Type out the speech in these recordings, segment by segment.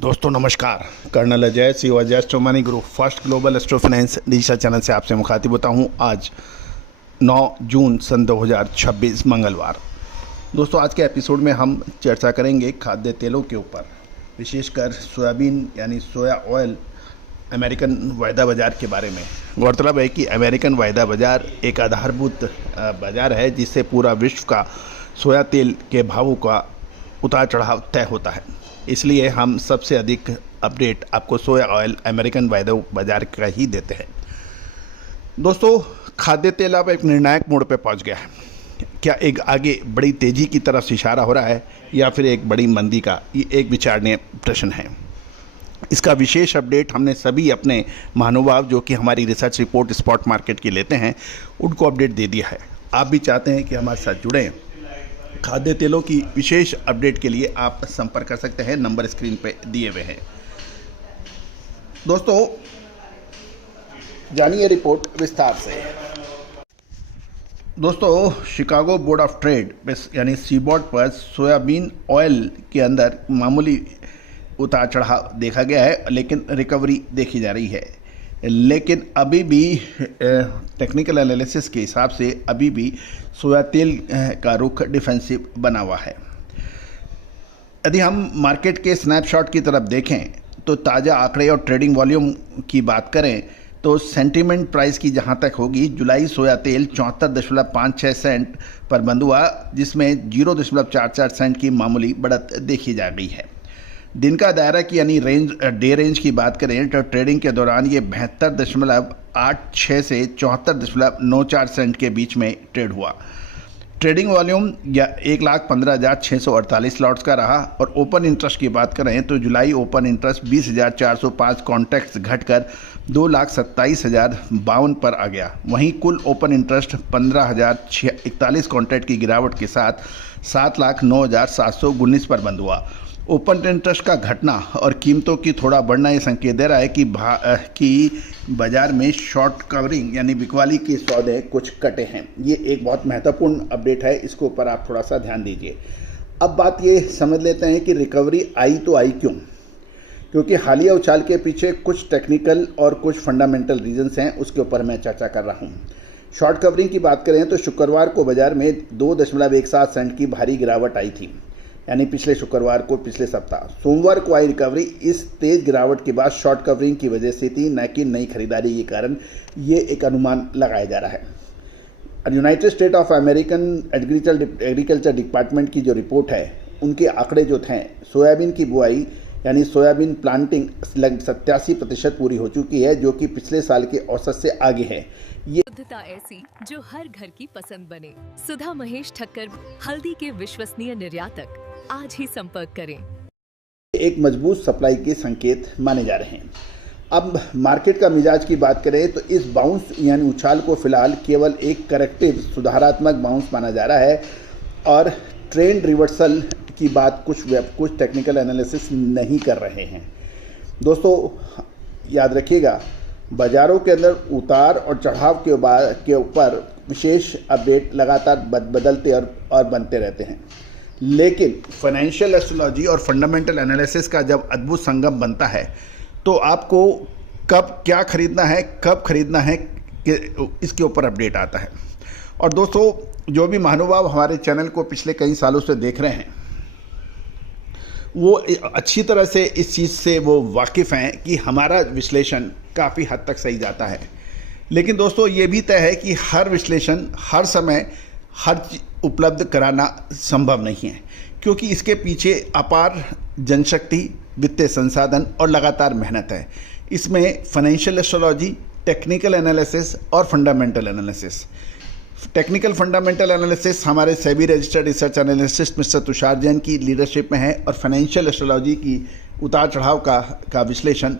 दोस्तों नमस्कार। Colonel Ajay CO astro money group first global astro finance digital channel से आपसे मुखातिब होता हूं। आज 9 जून सन 2026 मंगलवार। दोस्तों आज के एपिसोड में हम चर्चा करेंगे खाद्य तेलों के ऊपर, विशेषकर सोयाबीन यानी सोया ऑयल अमेरिकन वायदा बाज़ार के बारे में। गौरतलब है कि अमेरिकन वायदा बाज़ार एक आधारभूत बाज़ार है जिससे पूरा विश्व का सोया तेल के भावों का उतार चढ़ाव तय होता है। इसलिए हम सबसे अधिक अपडेट आपको सोया ऑयल अमेरिकन वायदा बाज़ार का ही देते हैं। दोस्तों खाद्य तेल अब एक निर्णायक मोड़ पे पहुंच गया है। क्या एक आगे बड़ी तेज़ी की तरफ इशारा हो रहा है या फिर एक बड़ी मंदी का? ये एक विचारणीय प्रश्न है। इसका विशेष अपडेट हमने सभी अपने महानुभाव जो कि हमारी रिसर्च रिपोर्ट स्पॉट मार्केट की लेते हैं उनको अपडेट दे दिया है। आप भी चाहते हैं कि हमारे साथ जुड़ें, खाद्य तेलों की विशेष अपडेट के लिए आप संपर्क कर सकते हैं, नंबर स्क्रीन पे दिए हुए हैं। दोस्तों जानिए रिपोर्ट विस्तार से। दोस्तों शिकागो बोर्ड ऑफ ट्रेड यानी सीबोर्ड पर सोयाबीन ऑयल के अंदर मामूली उतार चढ़ाव देखा गया है, लेकिन रिकवरी देखी जा रही है। लेकिन अभी भी टेक्निकल एनालिसिस के हिसाब से अभी भी सोया तेल का रुख डिफेंसिव बना हुआ है। यदि हम मार्केट के स्नैपशॉट की तरफ देखें तो ताज़ा आंकड़े और ट्रेडिंग वॉल्यूम की बात करें तो सेंटीमेंट प्राइस की जहां तक होगी, जुलाई सोया तेल 74.56 सेंट पर बंद हुआ, जिसमें 0.44 सेंट की मामूली बढ़त देखी जा गई है। दिन का दायरा की यानी डे रेंज की बात करें तो ट्रेडिंग के दौरान ये 72.86 से 74.94 सेंट के बीच में ट्रेड हुआ। ट्रेडिंग वॉल्यूम 1,15,648 लॉट्स का रहा और ओपन इंटरेस्ट की बात करें तो जुलाई ओपन इंटरेस्ट 20,405 कॉन्ट्रैक्ट्स घटकर 2,27,052 पर आ गया। वहीं कुल ओपन इंटरेस्ट 15,041 कॉन्ट्रैक्ट की गिरावट के साथ 7,09,719 पर बंद हुआ। ओपन इंटरेस्ट का घटना और कीमतों की थोड़ा बढ़ना ये संकेत दे रहा है कि बाजार में शॉर्ट कवरिंग यानी बिकवाली के सौदे कुछ कटे हैं। ये एक बहुत महत्वपूर्ण अपडेट है, इसके ऊपर आप थोड़ा सा ध्यान दीजिए। अब बात ये समझ लेते हैं कि रिकवरी आई तो आई क्यों? क्योंकि हालिया उछाल के पीछे कुछ टेक्निकल और कुछ फंडामेंटल रीजंस हैं, उसके ऊपर मैं चर्चा कर रहा हूँ। शॉर्ट कवरिंग की बात करें तो शुक्रवार को बाजार में 2.17 सेंट की भारी गिरावट आई थी, यानी पिछले शुक्रवार को, पिछले सप्ताह। सोमवार को आई रिकवरी इस तेज गिरावट के बाद शॉर्ट कवरिंग की वजह से थी, न कि नई खरीदारी के कारण। ये एक अनुमान लगाया जा रहा है। United state of American agriculture department की जो रिपोर्ट है, उनके आंकड़े जो थे, सोयाबीन की बुआई यानी सोयाबीन प्लांटिंग लगभग 87% पूरी हो चुकी है, जो कि पिछले साल के औसत से आगे है। ये शुद्धता ऐसी जो हर घर की पसंद बने। सुधा महेश ठक्कर, हल्दी के विश्वसनीय निर्यातक। आज ही संपर्क करें। एक मजबूत सप्लाई के संकेत माने जा रहे हैं। अब मार्केट का मिजाज की बात करें तो इस बाउंस यानी उछाल को फिलहाल केवल एक करेक्टिव सुधारात्मक बाउंस माना जा रहा है और ट्रेंड रिवर्सल की बात कुछ टेक्निकल एनालिसिस नहीं कर रहे हैं। दोस्तों याद रखिएगा, बाजारों के अंदर उतार और चढ़ाव के ऊपर विशेष अपडेट लगातार बदलते और बनते रहते हैं। लेकिन फाइनेंशियल एस्ट्रोलॉजी और फंडामेंटल एनालिसिस का जब अद्भुत संगम बनता है तो आपको कब क्या खरीदना है, कब खरीदना है, इसके ऊपर अपडेट आता है। और दोस्तों जो भी महानुभाव हमारे चैनल को पिछले कई सालों से देख रहे हैं वो अच्छी तरह से इस चीज़ से वो वाकिफ़ हैं कि हमारा विश्लेषण काफ़ी हद तक सही जाता है। लेकिन दोस्तों ये भी तय है कि हर विश्लेषण हर समय हर उपलब्ध कराना संभव नहीं है, क्योंकि इसके पीछे अपार जनशक्ति, वित्तीय संसाधन और लगातार मेहनत है। इसमें फाइनेंशियल एस्ट्रोलॉजी, टेक्निकल एनालिसिस और fundamental analysis. Technical fundamental analysis हमारे SEBI registered research analyst mister Tushar Jain की लीडरशिप में है और फाइनेंशियल एस्ट्रोलॉजी की उतार चढ़ाव का विश्लेषण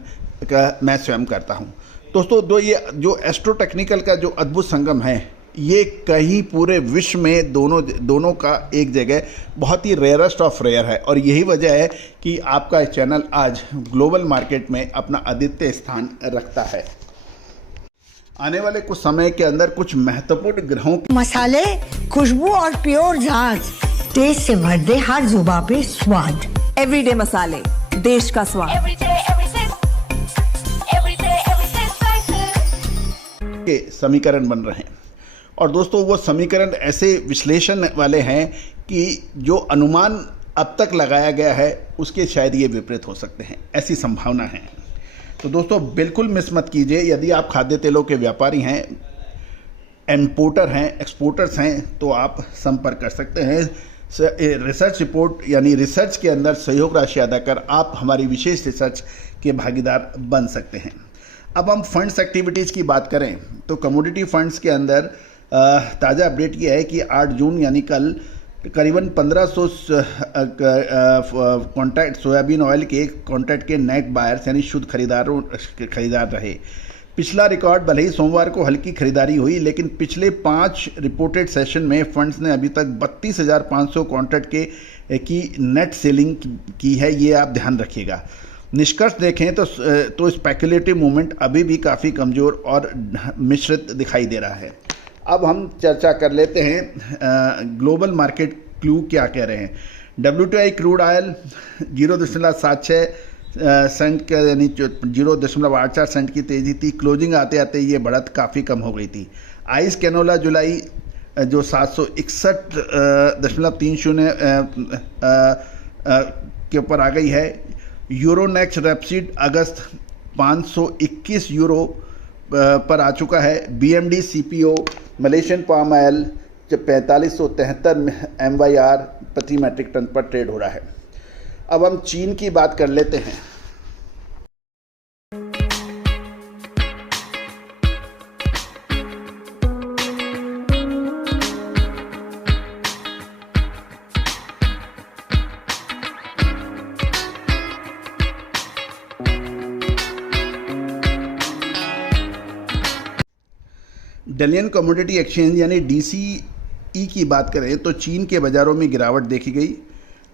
मैं स्वयं करता हूं। दोस्तों ये जो एस्ट्रो टेक्निकल का जो अद्भुत संगम है, ये कहीं पूरे विश्व में दोनों का एक जगह बहुत ही रेयरेस्ट ऑफ रेयर है और यही वजह है कि आपका चैनल आज ग्लोबल मार्केट में अपना अद्वितीय स्थान रखता है। आने वाले कुछ समय के अंदर कुछ महत्वपूर्ण ग्रहों के मसाले, खुशबू और प्योर झांझ टेस्ट से भर दे हर जुबां पे स्वाद। एवरीडे मसाले, देश का स्वाद। every day, every spices. के समीकरण बन रहे हैं। और दोस्तों वो समीकरण ऐसे विश्लेषण वाले हैं कि जो अनुमान अब तक लगाया गया है उसके शायद ये विपरीत हो सकते हैं, ऐसी संभावना है। तो दोस्तों बिल्कुल मिस मत कीजिए। यदि आप खाद्य तेलों के व्यापारी हैं, इंपोर्टर हैं, एक्सपोर्टर्स हैं, तो आप संपर्क कर सकते हैं। रिसर्च रिपोर्ट यानी रिसर्च के अंदर सहयोग राशि अदा कर आप हमारी विशेष रिसर्च के भागीदार बन सकते हैं। अब हम फंड्स एक्टिविटीज़ की बात करें तो कमोडिटी फंड्स के अंदर ताज़ा अपडेट ये है कि 8 जून यानी कल करीबन 1500 कॉन्ट्रैक्ट सोयाबीन ऑयल के कॉन्ट्रैक्ट के नेट बायर्स यानी शुद्ध खरीदार रहे। पिछला रिकॉर्ड भले ही सोमवार को हल्की खरीदारी हुई, लेकिन पिछले 5 रिपोर्टेड सेशन में फंड्स ने अभी तक 32,500 कॉन्ट्रैक्ट की नेट सेलिंग की है। ये आप ध्यान रखिएगा। निष्कर्ष देखें तो स्पेकुलेटिव मूवमेंट अभी भी काफ़ी कमज़ोर और मिश्रित दिखाई दे रहा है। अब हम चर्चा कर लेते हैं ग्लोबल मार्केट क्लू क्या कह रहे हैं। WTI क्रूड ऑयल 0.76 सेंट के यानी 0.84 सेंट की तेज़ी थी। क्लोजिंग आते आते ये बढ़त काफ़ी कम हो गई थी। आइस कैनोला जुलाई जो 761.30 के ऊपर आ गई है। यूरोनेक्स्ट रेपसीड अगस्त 521 यूरो पर आ चुका है। BMD CPO Malaysian palm oil 4573 MYR प्रति मैट्रिक टन पर ट्रेड हो रहा है। अब हम चीन की बात कर लेते हैं। डलियन कमोडिटी एक्सचेंज यानी DCE की बात करें तो चीन के बाज़ारों में गिरावट देखी गई।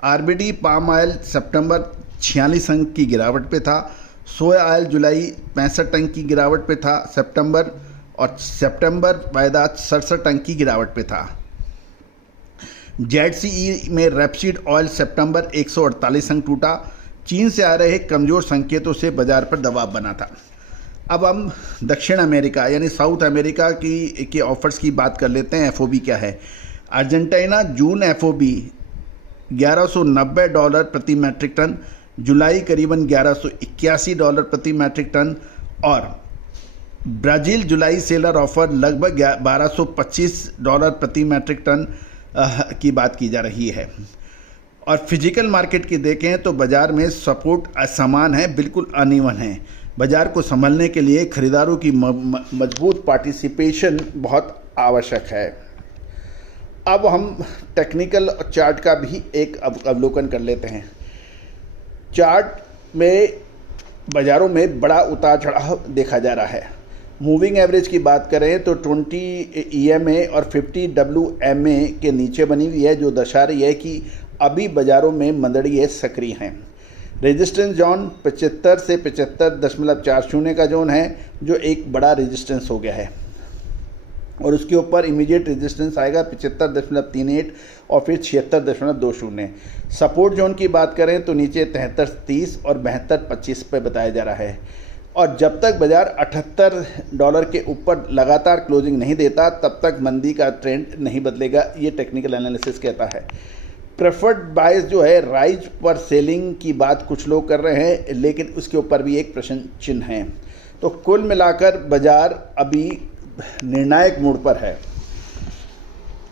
RBD पाम ऑयल सितंबर 46 अंक की गिरावट पे था। सोया ऑयल जुलाई 65 अंक की गिरावट पे था सितंबर वायदा 67 अंक की गिरावट पे था। ZCE में रेपसीड ऑयल सितंबर 148 अंक टूटा। चीन से आ रहे कमज़ोर संकेतों से बाजार पर दबाव बना था। अब हम दक्षिण अमेरिका यानी साउथ अमेरिका की ऑफर्स की बात कर लेते हैं। FOB क्या है। अर्जेंटीना जून FOB $1190 प्रति मैट्रिक टन, जुलाई करीबन $1181 प्रति मैट्रिक टन और ब्राज़ील जुलाई सेलर ऑफर लगभग $1225 प्रति मैट्रिक टन की बात की जा रही है। और फिजिकल मार्केट की देखें तो बाज़ार में सपोर्ट असमान है, बिल्कुल अनइवन है। बाज़ार को संभलने के लिए खरीदारों की मजबूत पार्टिसिपेशन बहुत आवश्यक है। अब हम टेक्निकल चार्ट का भी एक अवलोकन कर लेते हैं। चार्ट में बाज़ारों में बड़ा उतार चढ़ाव देखा जा रहा है। मूविंग एवरेज की बात करें तो 20 EMA और 50 WMA के नीचे बनी हुई है, जो दर्शा रही है कि अभी बाज़ारों में मंदड़ियाँ सक्रिय हैं। रेजिस्टेंस जोन 75 से 75.40 का जोन है, जो एक बड़ा रेजिस्टेंस हो गया है और उसके ऊपर इमीडिएट रेजिस्टेंस आएगा 75.38 और फिर 76.20। सपोर्ट जोन की बात करें तो नीचे 73.30 और 72.25 पे बताया जा रहा है। और जब तक बाज़ार $78 के ऊपर लगातार क्लोजिंग नहीं देता तब तक मंदी का ट्रेंड नहीं बदलेगा, ये टेक्निकल एनालिसिस कहता है। प्रेफर्ड बाइस जो है राइज पर सेलिंग की बात कुछ लोग कर रहे हैं, लेकिन उसके ऊपर भी एक प्रश्न चिन्ह है। तो कुल मिलाकर बाज़ार अभी निर्णायक मोड़ पर है।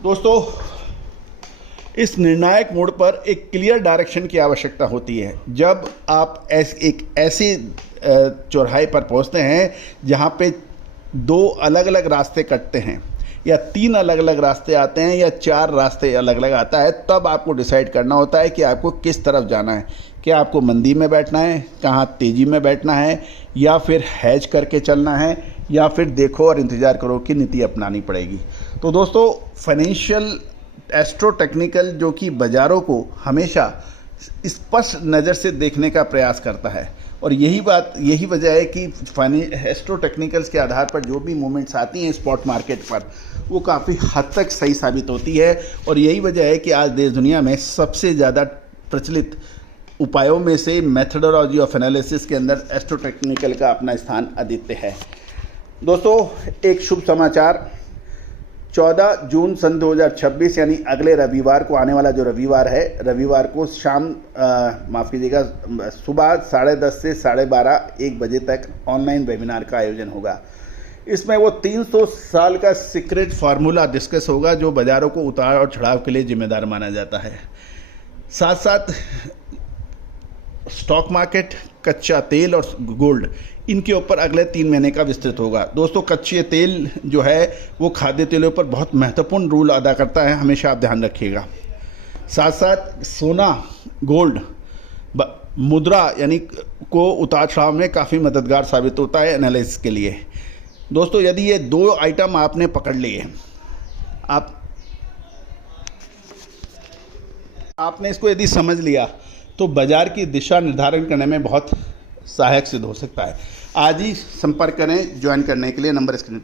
दोस्तों इस निर्णायक मोड़ पर एक क्लियर डायरेक्शन की आवश्यकता होती है। जब आप एक ऐसे चौराहे पर पहुंचते हैं जहां पे 2 अलग अलग रास्ते कटते हैं या 3 अलग अलग रास्ते आते हैं या 4 रास्ते अलग अलग आता है, तब आपको डिसाइड करना होता है कि आपको किस तरफ जाना है। क्या आपको मंदी में बैठना है, कहाँ तेज़ी में बैठना है, या फिर हैज करके चलना है, या फिर देखो और इंतज़ार करो की नीति अपनानी पड़ेगी। तो दोस्तों फाइनेंशियल एस्ट्रो टेक्निकल जो कि बाज़ारों को हमेशा स्पष्ट नज़र से देखने का प्रयास करता है, और यही वजह है कि एस्ट्रो टेक्निकल्स के आधार पर जो भी मूवमेंट्स आती हैं स्पॉट मार्केट पर, वो काफ़ी हद तक सही साबित होती है। और यही वजह है कि आज देश दुनिया में सबसे ज़्यादा प्रचलित उपायों में से मेथडोलॉजी ऑफ एनालिसिस के अंदर एस्ट्रो टेक्निकल का अपना स्थान अद्वितीय है। दोस्तों, एक शुभ समाचार, 14 जून सन 2026 यानी अगले रविवार को, आने वाला जो रविवार है, रविवार को शाम माफ़ कीजिएगा सुबह 10:30 से 12:30 1 बजे तक ऑनलाइन वेबिनार का आयोजन होगा। इसमें वो 300 साल का सीक्रेट फार्मूला डिस्कस होगा जो बाज़ारों को उतार और चढ़ाव के लिए जिम्मेदार माना जाता है। साथ साथ स्टॉक मार्केट, कच्चा तेल और गोल्ड, इनके ऊपर अगले 3 महीने का विस्तृत होगा। दोस्तों, कच्चे तेल जो है वो खाद्य तेलों पर बहुत महत्वपूर्ण रोल अदा करता है, हमेशा आप ध्यान रखिएगा। साथ साथ सोना, गोल्ड, मुद्रा यानी को उतार चढ़ाव में काफ़ी मददगार साबित होता है एनालिसिस के लिए। दोस्तों, यदि ये 2 आइटम आपने पकड़ लिए, आपने इसको यदि समझ लिया तो बाजार की दिशा निर्धारण करने में बहुत सहायक सिद्ध हो सकता है। आज ही संपर्क करें ज्वाइन करने के लिए, नंबर स्क्रीन